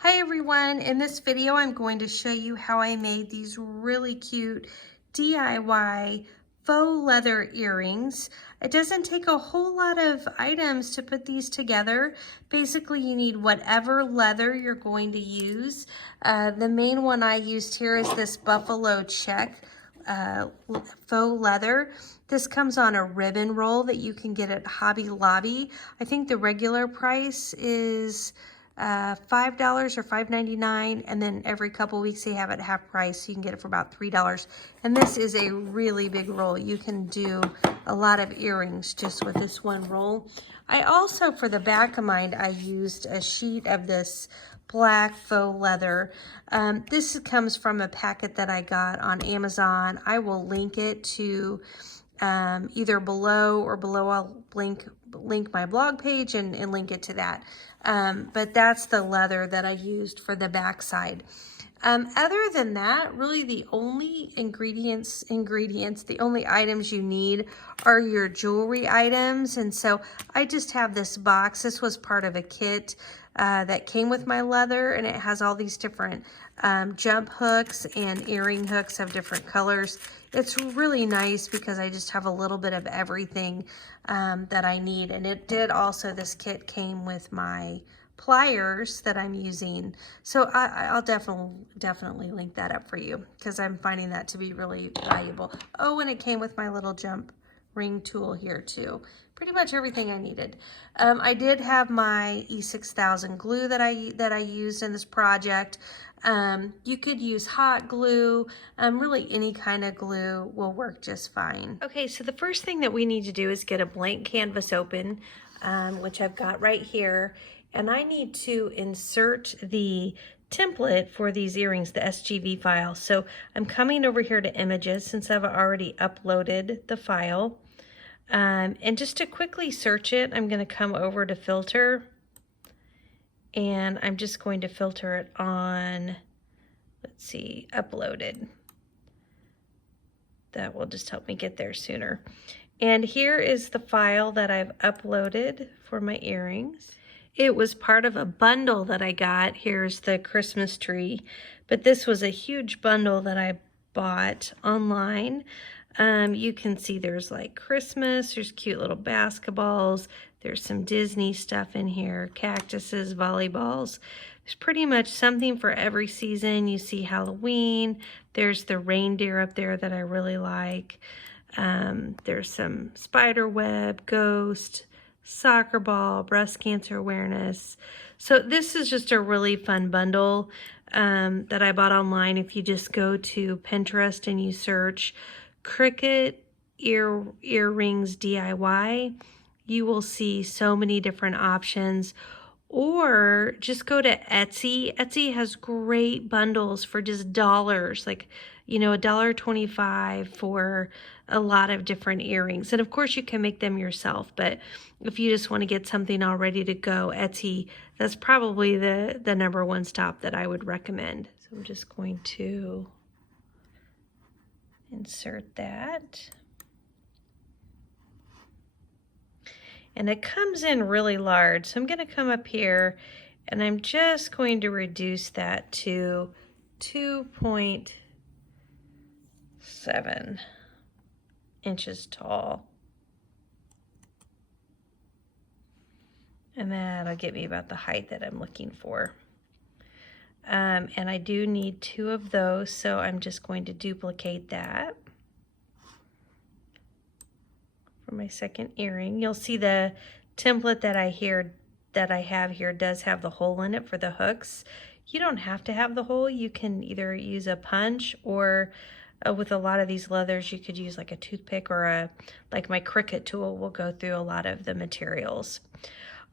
Hi everyone, in this video I'm going to show you how I made these really cute DIY faux leather earrings. It doesn't take a whole lot of items to put these together. Basically you need whatever leather you're going to use. The main one I used here is this buffalo check faux leather. This comes on a ribbon roll that you can get at Hobby Lobby. I think the regular price is $5 or $5.99, and then every couple weeks they have it half price, so you can get it for about $3. And this is a really big roll. You can do a lot of earrings just with this one roll. I also, for the back of mine, I used a sheet of this black faux leather. This comes from a packet that I got on Amazon. I will link it to either below or below. I'll link my blog page and link it to that. But that's the leather that I used for the back side. Other than that, really the only the only items you need are your jewelry items. And so I just have this box. This was part of a kit that came with my leather, and it has all these different jump hooks and earring hooks of different colors. It's really nice because I just have a little bit of everything that I need. And it did also, this kit came with my pliers that I'm using. So I'll definitely link that up for you because I'm finding that to be really valuable. Oh, and it came with my little jump ring tool here too. Pretty much everything I needed. I did have my E6000 glue that I used in this project. You could use hot glue. Really any kind of glue will work just fine. Okay, so the first thing that we need to do is get a blank canvas open, which I've got right here. And I need to insert the template for these earrings, the SGV file. So I'm coming over here to images since I've already uploaded the file. And just to quickly search it, I'm going to come over to filter, and I'm just going to filter it on, let's see, uploaded. That will just help me get there sooner. And here is the file that I've uploaded for my earrings. It was part of a bundle that I got. Here's the Christmas tree, but this was a huge bundle that I bought online. You can see there's like Christmas, there's cute little basketballs, there's some Disney stuff in here, cactuses, volleyballs. There's pretty much something for every season. You see Halloween, there's the reindeer up there that I really like. There's some spider web, ghost, soccer ball, breast cancer awareness. So this is just a really fun bundle that I bought online. If you just go to Pinterest and you search Cricut earrings DIY, you will see so many different options. Or just go to Etsy. Etsy has great bundles for just dollars, like, you know, $1.25 for a lot of different earrings. And of course you can make them yourself, but if you just want to get something all ready to go, Etsy, that's probably the #1 stop that I would recommend. So I'm just going to insert that. And it comes in really large. So I'm going to come up here and I'm just going to reduce that to 2.7 inches tall. And that'll get me about the height that I'm looking for. And I do need 2 of those, so I'm just going to duplicate that for my second earring. You'll see the template that I have here does have the hole in it for the hooks. You don't have to have the hole. You can either use a punch, or with a lot of these leathers you could use like a toothpick, or like my Cricut tool will go through a lot of the materials.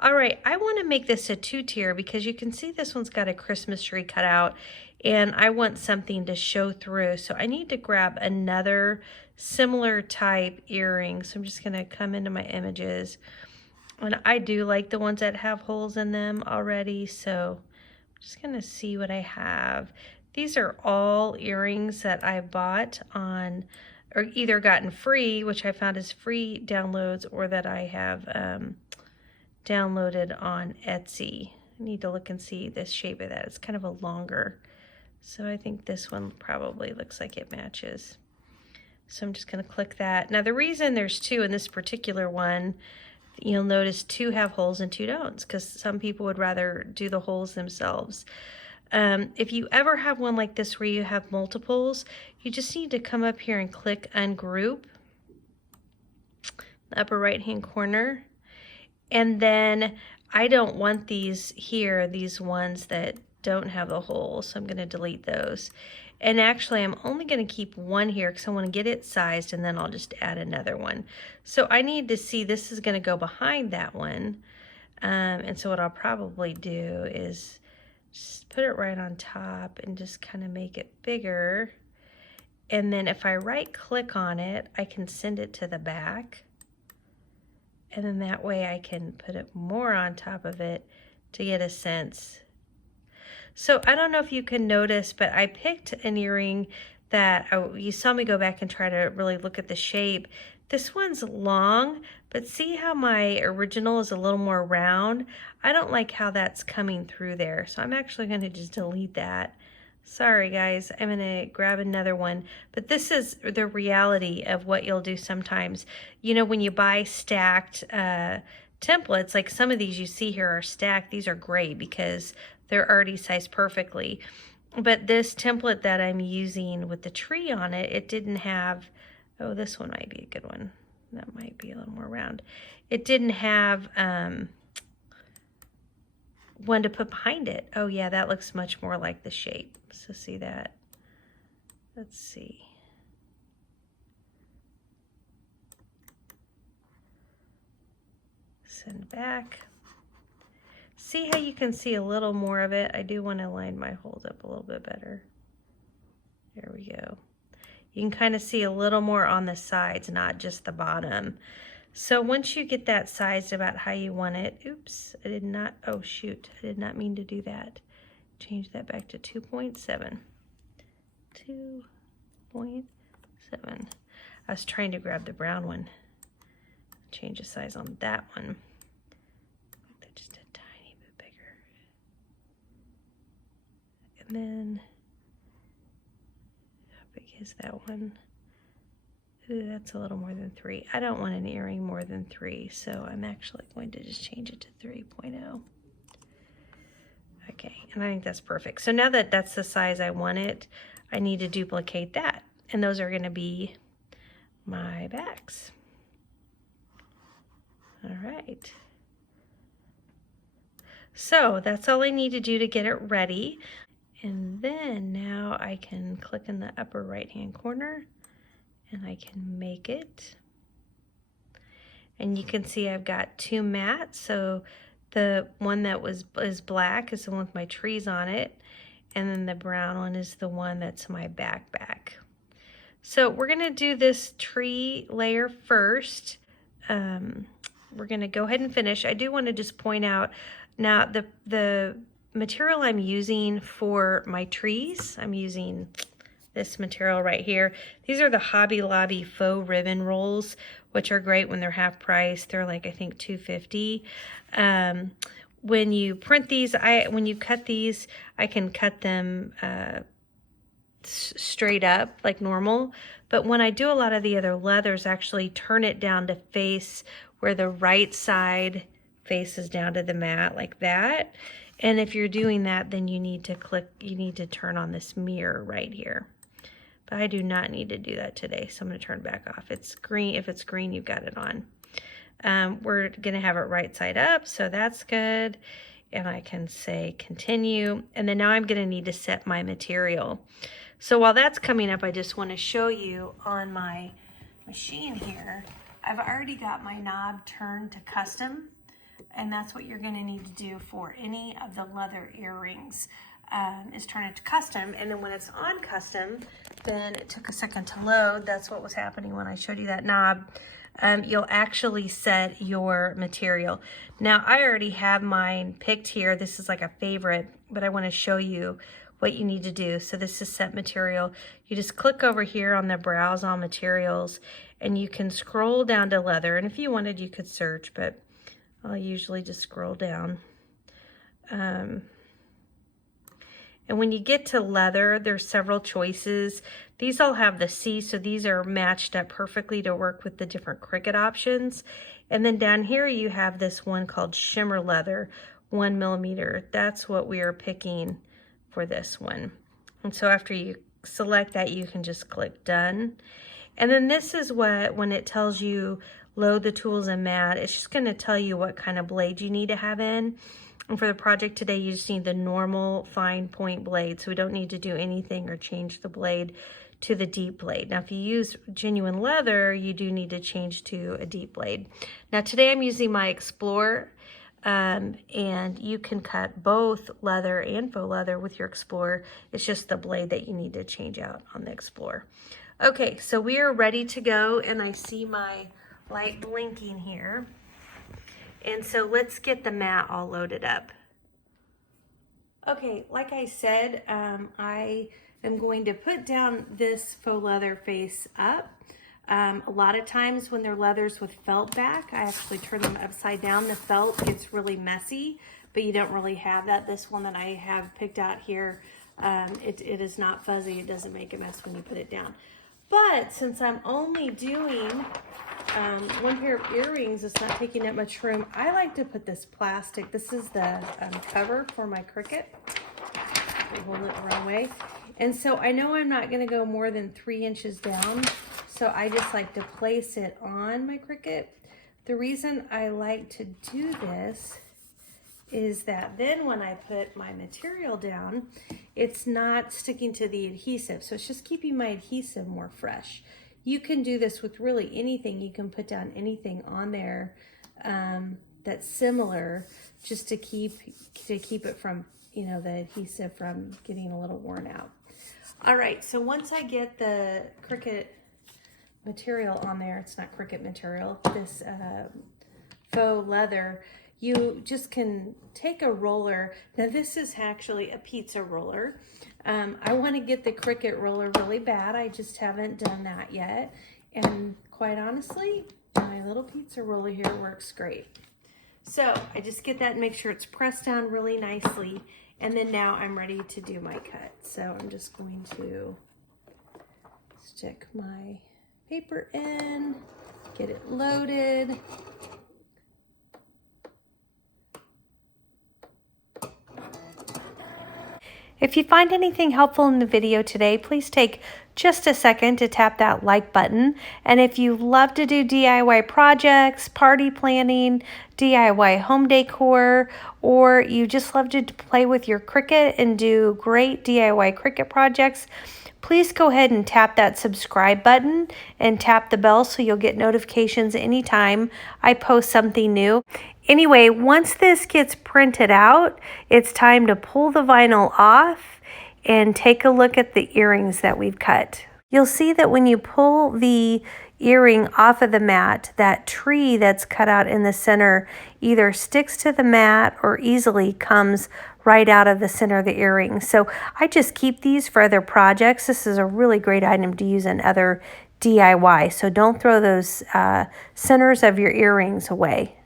All right, I want to make this a 2-tier because you can see this one's got a Christmas tree cut out, and I want something to show through. So I need to grab another similar type earring. So I'm just going to come into my images, and I do like the ones that have holes in them already. So I'm just going to see what I have. These are all earrings that I bought on, or either gotten free, which I found as free downloads, or that I have downloaded on Etsy. I need to look and see the shape of that. It's kind of a longer. So I think this one probably looks like it matches. So I'm just gonna click that. Now the reason there's two in this particular one, you'll notice two have holes and two don't, because some people would rather do the holes themselves. If you ever have one like this where you have multiples, you just need to come up here and click ungroup, the upper right hand corner. And then I don't want these here, these ones that don't have the holes, so I'm going to delete those. And actually I'm only going to keep one here because I want to get it sized, and then I'll just add another one. So I need to see this is going to go behind that one. And so what I'll probably do is just put it right on top and just kind of make it bigger. And then if I right click on it, I can send it to the back. And then that way I can put it more on top of it to get a sense. So I don't know if you can notice, but I picked an earring that you saw me go back and try to really look at the shape. This one's long, but see how my original is a little more round? I don't like how that's coming through there. So I'm actually going to just delete that. Sorry guys, I'm gonna grab another one, but this is the reality of what you'll do sometimes. You know, when you buy stacked templates, like some of these you see here are stacked, these are great because they're already sized perfectly. But this template that I'm using with the tree on it, it didn't have, oh, this one might be a good one. That might be a little more round. It didn't have one to put behind it. Oh yeah, that looks much more like the shape. So see that? Let's see. Send back. See how you can see a little more of it? I do want to line my hold up a little bit better. There we go. You can kind of see a little more on the sides, not just the bottom. So once you get that sized about how you want it, oops, I did not, oh shoot, I did not mean to do that. Change that back to 2.7. 2.7. I was trying to grab the brown one. Change the size on that one. Make that just a tiny bit bigger. And then, how big is that one? Ooh, that's a little more than 3. I don't want an earring more than 3, so I'm actually going to just change it to 3.0. Okay, and I think that's perfect. So now that that's the size I want it, I need to duplicate that. And those are going to be my backs. All right. So that's all I need to do to get it ready. And then now I can click in the upper right-hand corner and I can make it. And you can see I've got 2 mats. So the one that is black is the one with my trees on it. And then the brown one is the one that's my back. So we're gonna do this tree layer first. We're gonna go ahead and finish. I do wanna just point out, now the material I'm using for my trees, I'm using this material right here. These are the Hobby Lobby faux ribbon rolls, which are great when they're half price. They're like, I think $2.50. When you print these, when you cut these, I can cut them straight up like normal. But when I do a lot of the other leathers, actually turn it down to face where the right side faces down to the mat like that. And if you're doing that, then you need to turn on this mirror right here. But I do not need to do that today, so I'm going to turn it back off. It's green. If it's green, you've got it on. We're going to have it right side up, so that's good. And I can say continue. And then now I'm going to need to set my material. So while that's coming up, I just want to show you on my machine here, I've already got my knob turned to custom. And that's what you're going to need to do for any of the leather earrings, is turn it to custom. And then when it's on custom, then it took a second to load. That's what was happening when I showed you that knob. You'll actually set your material. Now I already have mine picked here. This is like a favorite, but I want to show you what you need to do. So this is set material. You just click over here on the browse all materials and you can scroll down to leather. And if you wanted, you could search, but I'll usually just scroll down. And when you get to leather, there's several choices. These all have the C, so these are matched up perfectly to work with the different Cricut options. And then down here you have this one called shimmer leather, 1 millimeter. That's what we are picking for this one. And so after you select that, you can just click done. And then this is what, when it tells you load the tools and mat, it's just going to tell you what kind of blade you need to have in. And for the project today, you just need the normal fine point blade, so we don't need to do anything or change the blade to the deep blade. Now, if you use genuine leather, you do need to change to a deep blade. Now, today I'm using my Explore, and you can cut both leather and faux leather with your Explore. It's just the blade that you need to change out on the Explore. Okay, so we are ready to go, and I see my light blinking here. And so let's get the mat all loaded up. Okay, like I said, I am going to put down this faux leather face up. A lot of times when they're leathers with felt back, I actually turn them upside down. The felt gets really messy, but you don't really have that. This one that I have picked out here, it is not fuzzy. It doesn't make a mess when you put it down. But since I'm only doing one pair of earrings, it's not taking up much room. I like to put this plastic. This is the cover for my Cricut. I'm holding it the wrong way. And so I know I'm not going to go more than 3 inches down. So I just like to place it on my Cricut. The reason I like to do this is that then when I put my material down, it's not sticking to the adhesive. So it's just keeping my adhesive more fresh. You can do this with really anything. You can put down anything on there that's similar, just to keep it from, you know, the adhesive from getting a little worn out. All right, so once I get the Cricut material on there, it's not Cricut material, this faux leather, you just can take a roller. Now this is actually a pizza roller. I want to get the Cricut roller really bad. I just haven't done that yet. And quite honestly, my little pizza roller here works great. So I just get that and make sure it's pressed down really nicely. And then now I'm ready to do my cut. So I'm just going to stick my paper in, get it loaded. If you find anything helpful in the video today, please take just a second to tap that like button. And if you love to do DIY projects, party planning, DIY home decor, or you just love to play with your Cricut and do great DIY Cricut projects, please go ahead and tap that subscribe button and tap the bell so you'll get notifications anytime I post something new. Anyway, once this gets printed out, it's time to pull the vinyl off and take a look at the earrings that we've cut. You'll see that when you pull the earring off of the mat, that tree that's cut out in the center either sticks to the mat or easily comes right out of the center of the earring. So I just keep these for other projects. This is a really great item to use in other DIY. So don't throw those centers of your earrings away.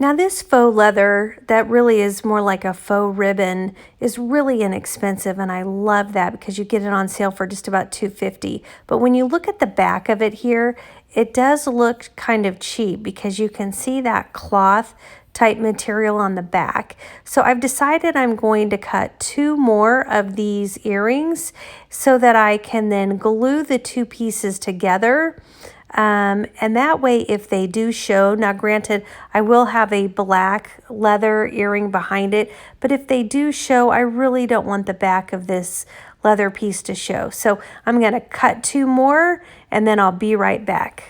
Now this faux leather that really is more like a faux ribbon is really inexpensive, and I love that because you get it on sale for just about $2.50. But when you look at the back of it here, it does look kind of cheap because you can see that cloth type material on the back. So I've decided I'm going to cut 2 more of these earrings so that I can then glue the 2 pieces together. And that way, if they do show, now granted, I will have a black leather earring behind it, but if they do show, I really don't want the back of this leather piece to show. So I'm going to cut 2 more and then I'll be right back.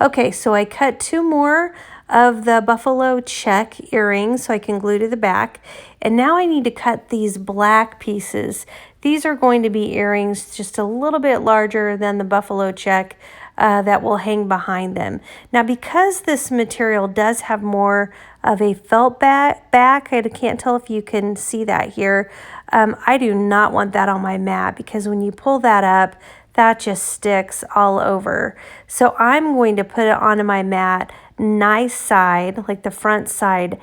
Okay, so I cut 2 more of the buffalo check earrings so I can glue to the back. And now I need to cut these black pieces. These are going to be earrings just a little bit larger than the buffalo check that will hang behind them. Now, because this material does have more of a felt back, I can't tell if you can see that here. I do not want that on my mat because when you pull that up, that just sticks all over. So I'm going to put it onto my mat, nice side, like the front side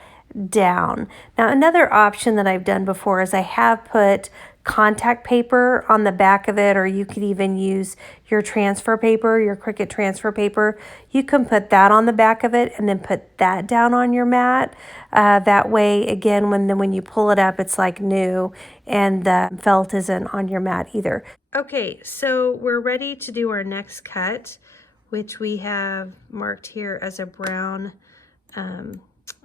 down. Now another option that I've done before is I have put contact paper on the back of it, or you could even use your transfer paper, your Cricut transfer paper. You can put that on the back of it and then put that down on your mat. That way, again, when you pull it up, it's like new, and the felt isn't on your mat either. Okay, so we're ready to do our next cut, which we have marked here as a brown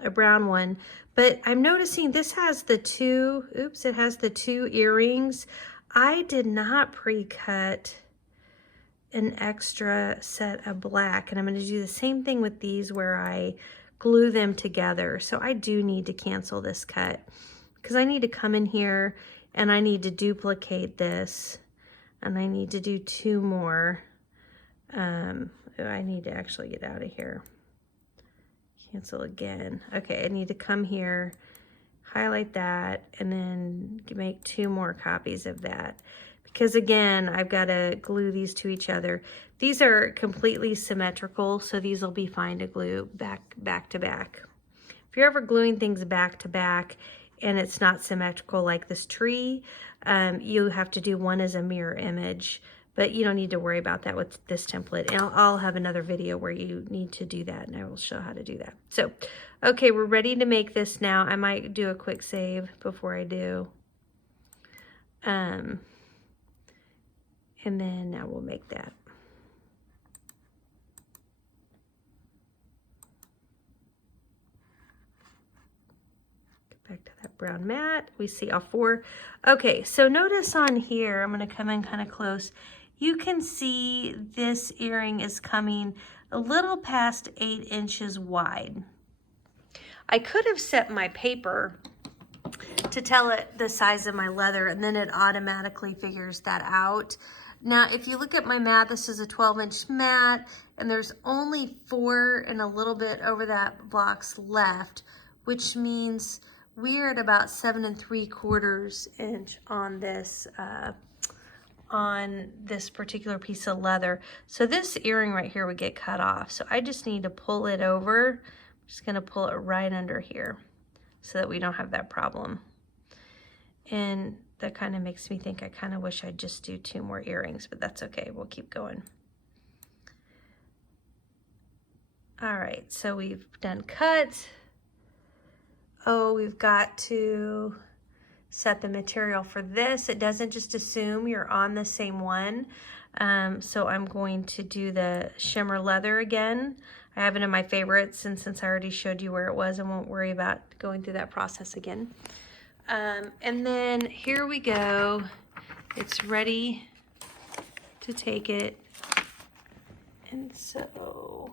one. But I'm noticing this has the two, it has the two earrings. I did not pre-cut an extra set of black, and I'm going to do the same thing with these where I glue them together. So I do need to cancel this cut because I need to come in here and I need to duplicate this, and I need to do two more. I need to actually get out of here. Cancel again. Okay, I need to come here, highlight that, and then make two more copies of that. Because again, I've got to glue these to each other. These are completely symmetrical, so these will be fine to glue back to back. If you're ever gluing things back to back and it's not symmetrical like this tree, you have to do one as a mirror image. But you don't need to worry about that with this template. And I'll have another video where you need to do that, and I will show how to do that. So, okay, we're ready to make this now. I might do a quick save before I do. And then now we'll make that. Back to that brown mat. We see all four. Okay, so notice on here, I'm going to come in kind of close. You can see this earring is coming a little past 8 inches wide. I could have set my paper to tell it the size of my leather, and then it automatically figures that out. Now, if you look at my mat, this is a 12-inch mat, and there's only 4 and a little bit over that blocks left, which means we're at about 7 3/4 inch on this particular piece of leather. So this earring right here would get cut off. So I just need to pull it over. I'm just gonna pull it right under here so that we don't have that problem. And that kind of makes me think I kind of wish I'd just do 2 more earrings, but that's okay, we'll keep going. All right, so we've done cut. Oh, we've got to set the material for this. It doesn't just assume you're on the same one. So I'm going to do the shimmer leather again. I have it in my favorites, and since I already showed you where it was, I won't worry about going through that process again. And then here we go. It's ready to take it. And so,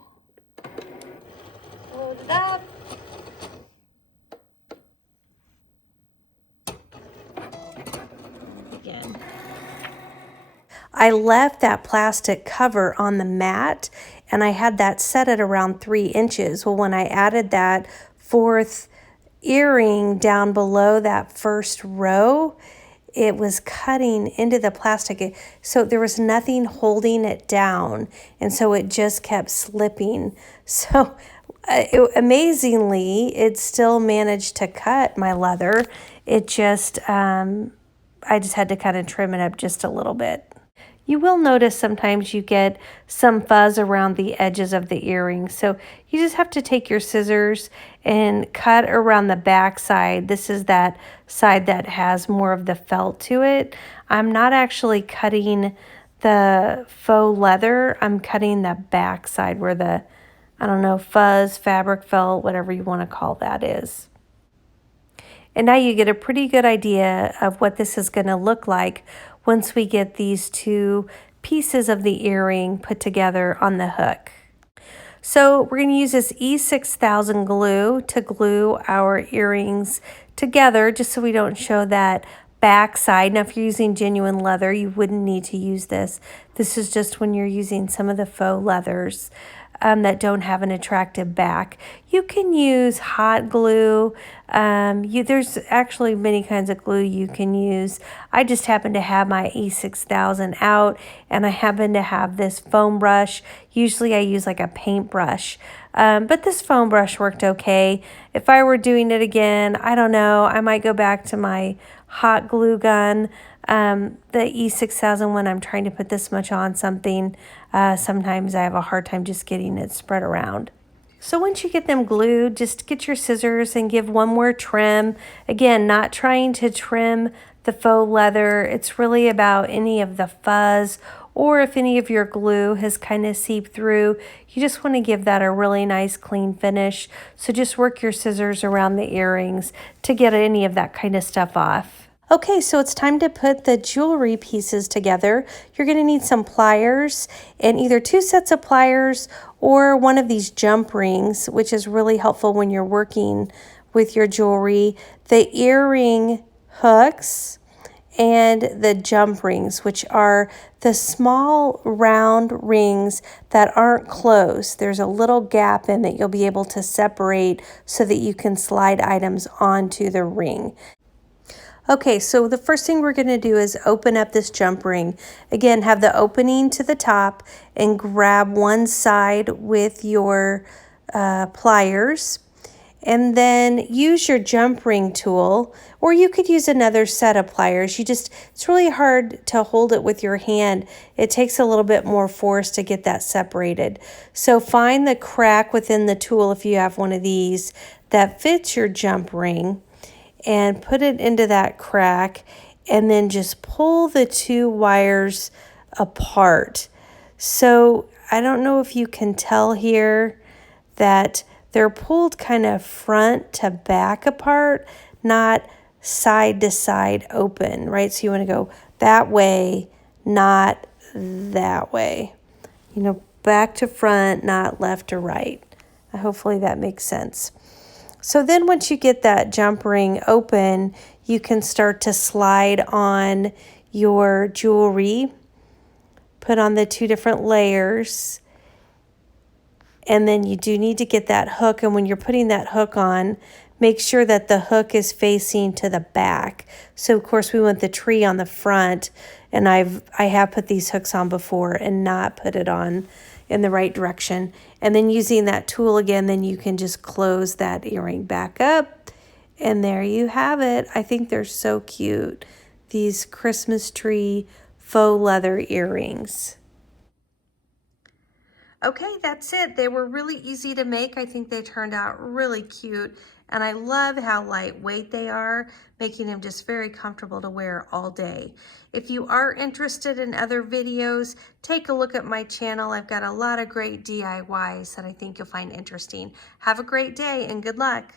load it up. I left that plastic cover on the mat, and I had that set at around 3 inches. Well, when I added that 4th earring down below that first row, it was cutting into the plastic. So there was nothing holding it down, and so it just kept slipping. So amazingly, it still managed to cut my leather. It just, I just had to kind of trim it up just a little bit. You will notice sometimes you get some fuzz around the edges of the earring. So you just have to take your scissors and cut around the back side. This is that side that has more of the felt to it. I'm not actually cutting the faux leather. I'm cutting the back side where the, I don't know, fuzz, fabric, felt, whatever you want to call that is. And now you get a pretty good idea of what this is going to look like once we get these 2 pieces of the earring put together on the hook. So we're going to use this E6000 glue to glue our earrings together, just so we don't show that back side. Now, if you're using genuine leather, you wouldn't need to use this. This is just when you're using some of the faux leathers that don't have an attractive back. You can use hot glue. There's actually many kinds of glue you can use. I just happen to have my E6000 out, and I happen to have this foam brush. Usually I use like a paint brush but this foam brush worked okay. If I were doing it again, I don't know, I might go back to my hot glue gun, the E6000 when I'm trying to put this much on something. Sometimes I have a hard time just getting it spread around. So once you get them glued, just get your scissors and give one more trim. Again, not trying to trim the faux leather. It's really about any of the fuzz, or if any of your glue has kind of seeped through, you just want to give that a really nice clean finish. So just work your scissors around the earrings to get any of that kind of stuff off. Okay, so it's time to put the jewelry pieces together. You're going to need some pliers and either 2 sets of pliers or one of these jump rings, which is really helpful when you're working with your jewelry. The earring hooks and the jump rings, which are the small round rings that aren't closed. There's a little gap in that you'll be able to separate so that you can slide items onto the ring. Okay, so the first thing we're going to do is open up this jump ring. Again, have the opening to the top and grab one side with your pliers. And then use your jump ring tool, or you could use another set of pliers. It's really hard to hold it with your hand. It takes a little bit more force to get that separated. So find the crack within the tool, if you have one of these, that fits your jump ring, and put it into that crack, and then just pull the 2 wires apart. So I don't know if you can tell here that they're pulled kind of front to back apart, not side to side open, right? So you want to go that way, not that way. You know, back to front, not left to right. Hopefully that makes sense. So then once you get that jump ring open, you can start to slide on your jewelry, put on the 2 different layers, and then you do need to get that hook. And when you're putting that hook on, make sure that the hook is facing to the back. So of course we want the tree on the front, and I have put these hooks on before and not put it on in the right direction. And then using that tool again, then you can just close that earring back up, and there you have it. I think they're so cute, these Christmas tree faux leather earrings. Okay, that's it. They were really easy to make. I think they turned out really cute, and I love how lightweight they are, making them just very comfortable to wear all day. If you are interested in other videos, take a look at my channel. I've got a lot of great DIYs that I think you'll find interesting. Have a great day and good luck.